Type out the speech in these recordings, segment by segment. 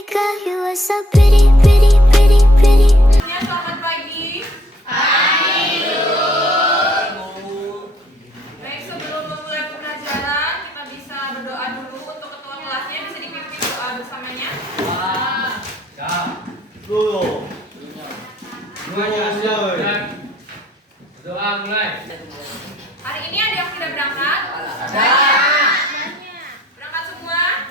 Africa, you are so pretty, pretty, pretty, pretty. Selamat pagi. Baik, sebelum memulai pembelajaran, kita bisa berdoa dulu untuk ketua kelasnya. Bisa dipimpin doa bersamanya. Doa mulai. Hari ini ada yang tidak berangkat? Berangkat semua?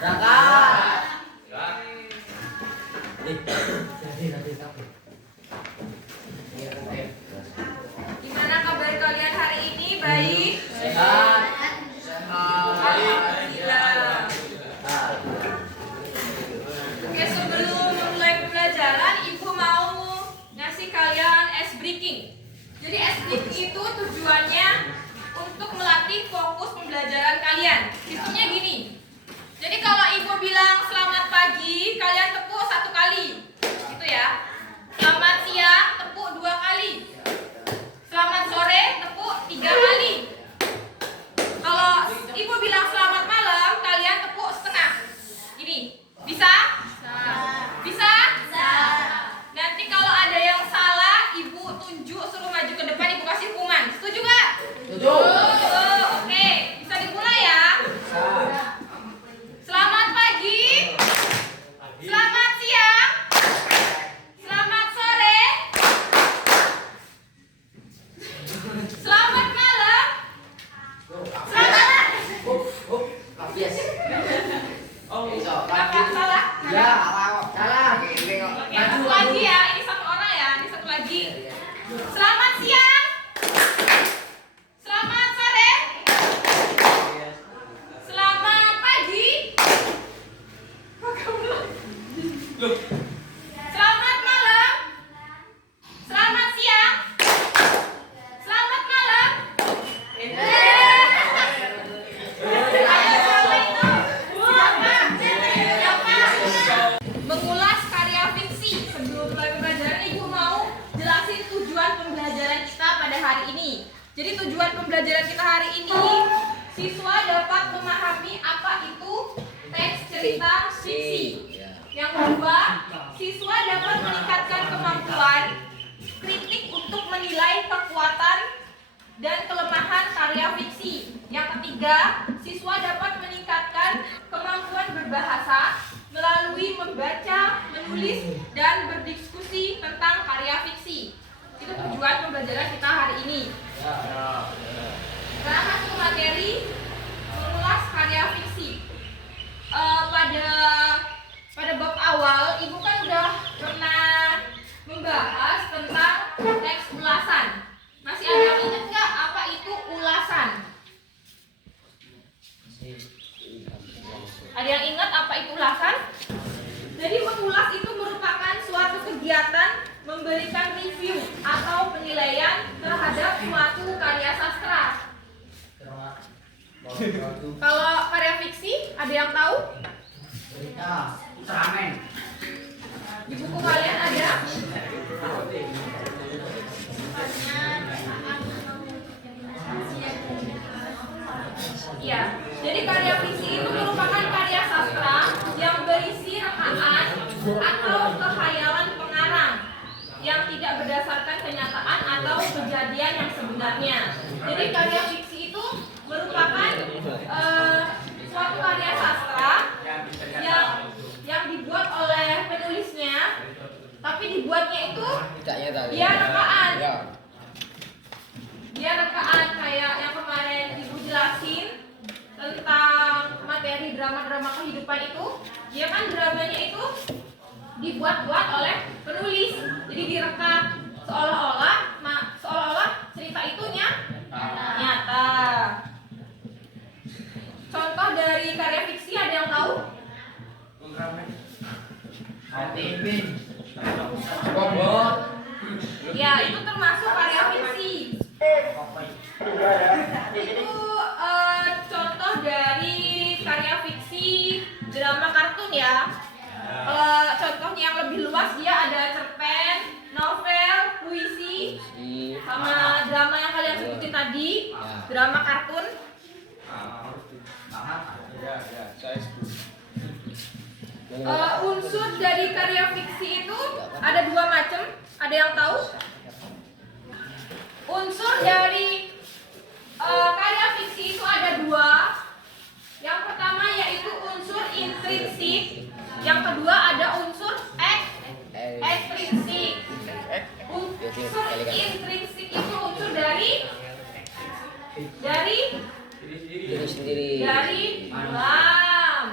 Gimana kabar kalian hari ini? Baik? Alhamdulillah. Oke, sebelum memulai pembelajaran, Ibu mau ngasih kalian ice breaking. Jadi ice breaking itu tujuannya untuk melatih fokus pembelajaran kalian. Sistemnya gini. Jadi kalau Ibu bilang selamat pagi, kalian tepuk 1 kali. Gitu ya. Selamat siang, tepuk 2 kali. Selamat sore, tepuk 3 kali. Kalau Ibu bilang selamat malam, kalian tepuk setengah. Gini. Bisa? Bisa? Nanti kalau ada yang salah, Ibu tunjuk suruh maju ke depan, Ibu kasih hukuman. Setuju gak? Setuju. Oke, bisa dimulai ya. Selamat pagi. Selamat siang. Selamat sore. Selamat malam. Selamat. Kakak salah. Oke, satu lagi ya. Ini satu orang ya. Ini satu lagi. Selamat siang. Selamat sore. Selamat pagi. Selamat malam. Selamat siang. Selamat malam. Mengulas karya fiksi. Sebelum mulai pembelajaran, Ibu mau jelasin tujuan pembelajaran kita pada hari ini. Jadi tujuan pembelajaran kita hari ini, siswa dapat memahami apa itu teks cerita fiksi. Yang kedua, siswa dapat meningkatkan kemampuan kritik untuk menilai kekuatan dan kelemahan karya fiksi. Yang ketiga, siswa dapat meningkatkan kemampuan berbahasa melalui membaca, menulis, dan berdiskusi tentang karya fiksi. Itu tujuan pembelajaran kita hari ini. Sekarang masuk ke materi mengulas karya fiksi. Pada bab awal, Ibu kan udah pernah membahas tentang teks ulasan. Masih ada yang ingat nggak apa itu ulasan? Ada yang ingat apa itu ulasan? Jadi mengulas itu merupakan suatu kegiatan memberikan review atau penilaian terhadap suatu karya sastra. Kalau karya fiksi, ada yang tahu? Di buku kalian ada? Iya. Jadi karya fiksi itu merupakan karya sastra yang berisi rekaan atau kekhayalan pengarang yang tidak berdasarkan kenyataan atau kejadian yang sebenarnya. Jadi karya fiksi itu merupakan suatu karya sastra yang dibuat oleh penulisnya, tapi dibuatnya itu dia rekaan. Dia rekaan kayak yang kemarin Ibu jelasin tentang materi drama-drama kehidupan itu. Dia kan dramanya itu dibuat-buat oleh penulis. Jadi direkam seolah-olah cerita itu nyata. Contoh dari karya fiksi ada yang tahu? Ya, itu termasuk karya fiksi. Itu contoh dari karya fiksi drama kartun ya. Contohnya yang lebih luas dia ada cerpen, novel, puisi, sama drama yang kalian sebutin tadi, drama kartun. Unsur dari karya fiksi itu ada dua macam. Ada yang tahu? Unsur dari karya fiksi itu ada dua. Yang pertama yaitu unsur intrinsik. Yang kedua ada unsur ekstrinsik. Unsur intrinsik itu unsur dari diri sendiri. dari dalam.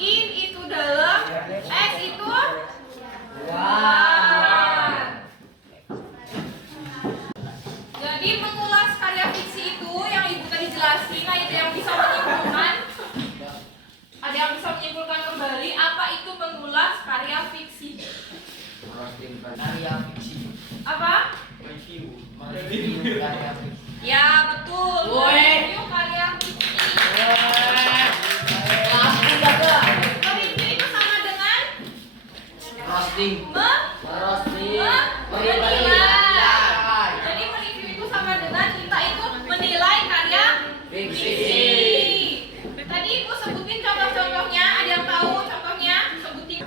In itu dalam, X itu luar. Jadi mengulas karya fiksi itu yang ibu tadi jelasin, nah itu yang bisa menyimpulkan. Ada yang bisa menyimpulkan kembali apa itu mengulas karya fiksi? Karya fiksi. Apa? Karya fiksi. Ya betul. Review karya fiksi. Mereview itu sama dengan Roasting. menilai. Jadi mereview itu sama dengan kita itu menilai karya fiksi. Tadi ibu sebutin contoh-contohnya. Ada yang tahu contohnya? Sebutin.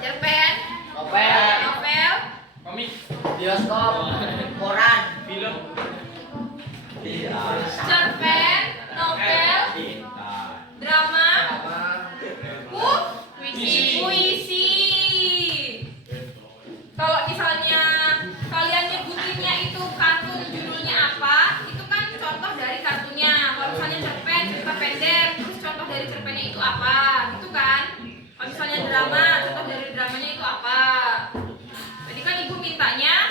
Cerpen, novel, Bioskop. Koran. cerpen, novel, drama, puisi. Kalau misalnya kalian nyebutinnya itu kartun judulnya apa, itu kan contoh dari kartunnya. Kalau misalnya cerpen, cerita pendek, terus contoh dari cerpennya itu apa, gitu kan? Kalau misalnya drama, contoh dari dramanya itu apa? Tadi kan ibu mintanya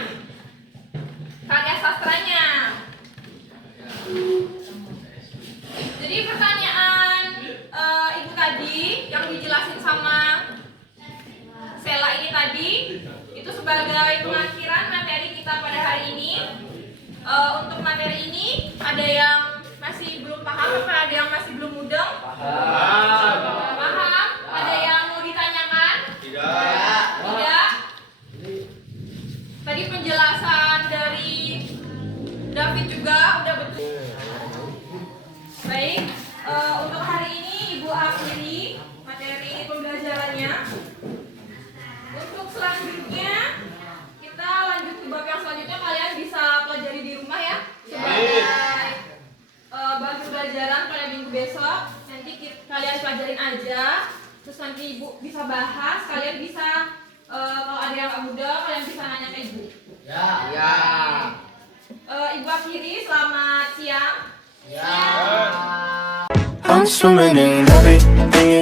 karya sastranya. Jadi pertanyaan ibu tadi yang dijelasin sama Sela ini tadi itu sebagai pengakhiran materi kita pada hari ini. Untuk materi ini ada yang masih belum paham apa ada yang masih belum mudeng? Paham? Ada yang mau ditanyakan? Tidak. Tadi penjelasan dari David juga udah betul. Baik, untuk hari ini ibu akhiri materi pembelajarannya. Untuk selanjutnya kita lanjut ke bab yang selanjutnya, kalian bisa pelajari di rumah ya sebagai bahan pembelajaran pada minggu besok. Nanti kalian pelajarin aja, terus nanti ibu bisa bahas. Kalian bisa kalau ada yang nggak mudah kalian bisa nanya ke ibu. Ya. Ibu akhiri, selamat siang. Ya. I'm swimming in everything